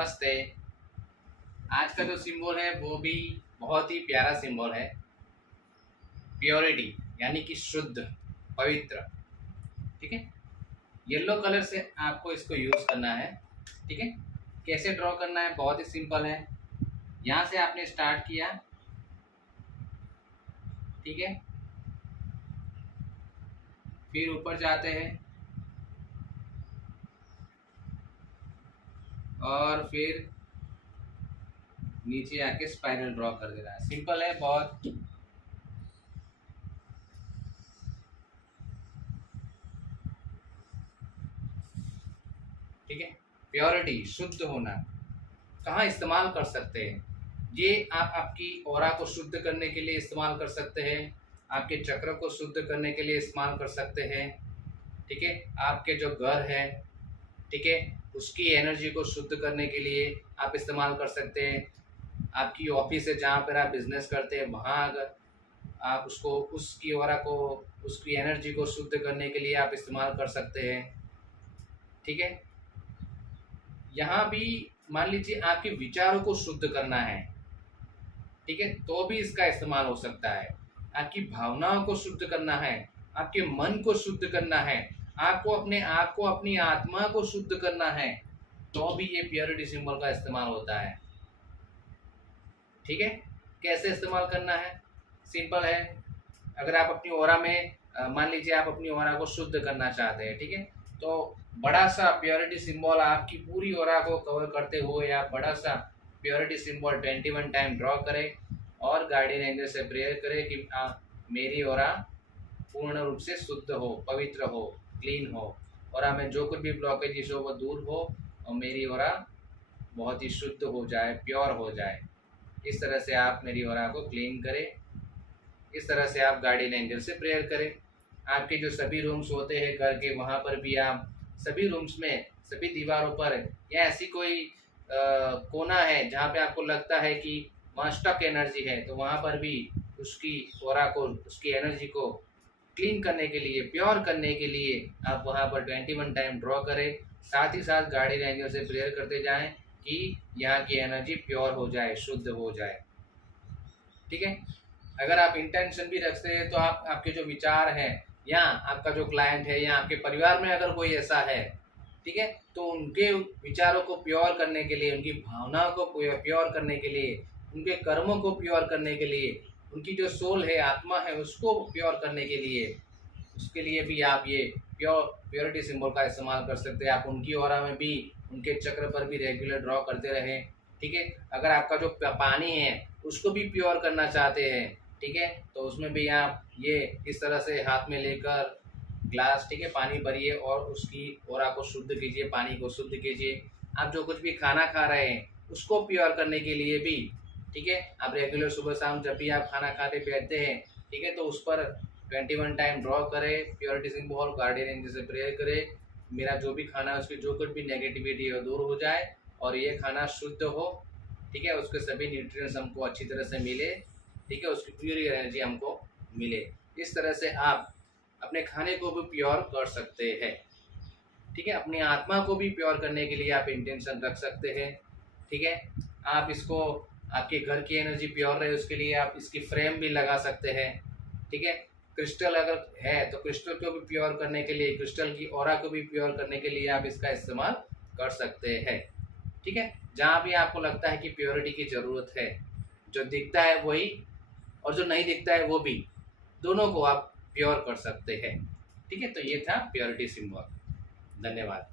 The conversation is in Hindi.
नमस्ते। आज का जो सिंबल है वो भी बहुत ही प्यारा सिंबल है। प्योरिटी यानी कि शुद्ध, पवित्र। ठीक है, येलो कलर से आपको इसको यूज़ करना है। ठीक है, कैसे ड्रॉ करना है, बहुत ही सिंपल है। यहाँ से आपने स्टार्ट किया, ठीक है, फिर ऊपर जाते हैं और फिर नीचे आके स्पाइरल ड्रॉ कर देना है। सिंपल है बहुत। ठीक है, प्योरिटी, शुद्ध होना, कहाँ इस्तेमाल कर सकते हैं? ये आप आपकी ऑरा को शुद्ध करने के लिए इस्तेमाल कर सकते हैं, आपके चक्र को शुद्ध करने के लिए इस्तेमाल कर सकते हैं। ठीक है, आपके जो घर है, ठीक है, उसकी एनर्जी को शुद्ध करने के लिए आप इस्तेमाल कर सकते हैं। आपकी ऑफिस है जहाँ पर आप बिजनेस करते हैं, वहाँ अगर आप उसको, उसकी ऑरा को, उसकी एनर्जी को शुद्ध करने के लिए आप इस्तेमाल कर सकते हैं। ठीक है, यहाँ भी मान लीजिए आपके विचारों को शुद्ध करना है, ठीक है, तो भी इसका इस्तेमाल हो सकता है। आपकी भावनाओं को शुद्ध करना है, आपके मन को शुद्ध करना है, आपको अपने आप को, अपनी आत्मा को शुद्ध करना है, तो भी ये प्योरिटी सिंबल का इस्तेमाल होता है। ठीक है, कैसे इस्तेमाल करना है? सिंपल है। अगर आप अपनी ऑरा में मान लीजिए आप अपनी ऑरा को शुद्ध करना चाहते हैं, ठीक है, तो बड़ा सा प्योरिटी सिंबल आपकी पूरी ऑरा को कवर करते हुए आप बड़ा सा प्योरिटी सिंबल 21 टाइम ड्रॉ करें और गार्डियन एंजल से प्रेयर करें कि मेरी ऑरा पूर्ण रूप से शुद्ध हो, पवित्र हो, क्लीन हो, ऑरा में जो कुछ भी ब्लॉकेज हो वो दूर हो और मेरी ऑरा बहुत ही शुद्ध हो जाए, प्योर हो जाए। इस तरह से आप मेरी ऑरा को क्लीन करें। इस तरह से आप गार्डियन एंजल से प्रेयर करें। आपके जो सभी रूम्स होते हैं घर के, वहाँ पर भी आप सभी रूम्स में, सभी दीवारों पर, या ऐसी कोई कोना है जहाँ पे आपको लगता है कि वहाँ स्टक एनर्जी है, तो वहाँ पर भी उसकी ऑरा को, उसकी एनर्जी को क्लीन करने के लिए, प्योर करने के लिए आप वहाँ पर 21 टाइम ड्रॉ करें। साथ ही साथ गार्डियन एंजल से प्रेयर करते जाएं कि यहाँ की एनर्जी प्योर हो जाए, शुद्ध हो जाए। ठीक है, अगर आप इंटेंशन भी रखते हैं तो आप, आपके जो विचार हैं, या आपका जो क्लाइंट है, या आपके परिवार में अगर कोई ऐसा है, ठीक है, तो उनके विचारों को प्योर करने के लिए, उनकी भावनाओं को प्योर करने के लिए, उनके कर्मों को प्योर करने के लिए, उनकी जो सोल है, आत्मा है, उसको प्योर करने के लिए, उसके लिए भी आप ये प्योरिटी सिंबल का इस्तेमाल कर सकते हैं। आप उनकी ऑरा में भी, उनके चक्र पर भी रेगुलर ड्रॉ करते रहें। ठीक है, अगर आपका जो पानी है उसको भी प्योर करना चाहते हैं, ठीक है, तो उसमें भी आप ये इस तरह से हाथ में लेकर ग्लास, ठीक है, पानी भरिए और उसकी ऑरा को शुद्ध कीजिए, पानी को शुद्ध कीजिए। आप जो कुछ भी खाना खा रहे हैं उसको प्योर करने के लिए भी, ठीक है, आप रेगुलर सुबह शाम जब भी आप खाना खाते बैठते हैं, ठीक है, तो उस पर 21 टाइम ड्रॉ करें, प्योरिटी सिंबल, गार्डियन एंजल से प्रेयर करें, मेरा जो भी खाना है उसकी जो कुछ भी नेगेटिविटी है दूर हो जाए और ये खाना शुद्ध हो। ठीक है, उसके सभी न्यूट्रिएंट्स हमको अच्छी तरह से मिले, ठीक है, उसकी पूरी एनर्जी हमको मिले। इस तरह से आप अपने खाने को भी प्योर कर सकते हैं। ठीक है, अपनी आत्मा को भी प्योर करने के लिए आप इंटेंशन रख सकते हैं। ठीक है, आप इसको, आपके घर की एनर्जी प्योर रहे उसके लिए आप इसकी फ्रेम भी लगा सकते हैं। ठीक है, क्रिस्टल अगर है तो क्रिस्टल को भी प्योर करने के लिए, क्रिस्टल की ऑरा को भी प्योर करने के लिए आप इसका इस्तेमाल कर सकते हैं। ठीक है, जहाँ भी आपको लगता है कि प्योरिटी की ज़रूरत है, जो दिखता है वही और जो नहीं दिखता है वो भी, दोनों को आप प्योर कर सकते हैं। ठीक है, तो ये था प्योरिटी सिंबल। धन्यवाद।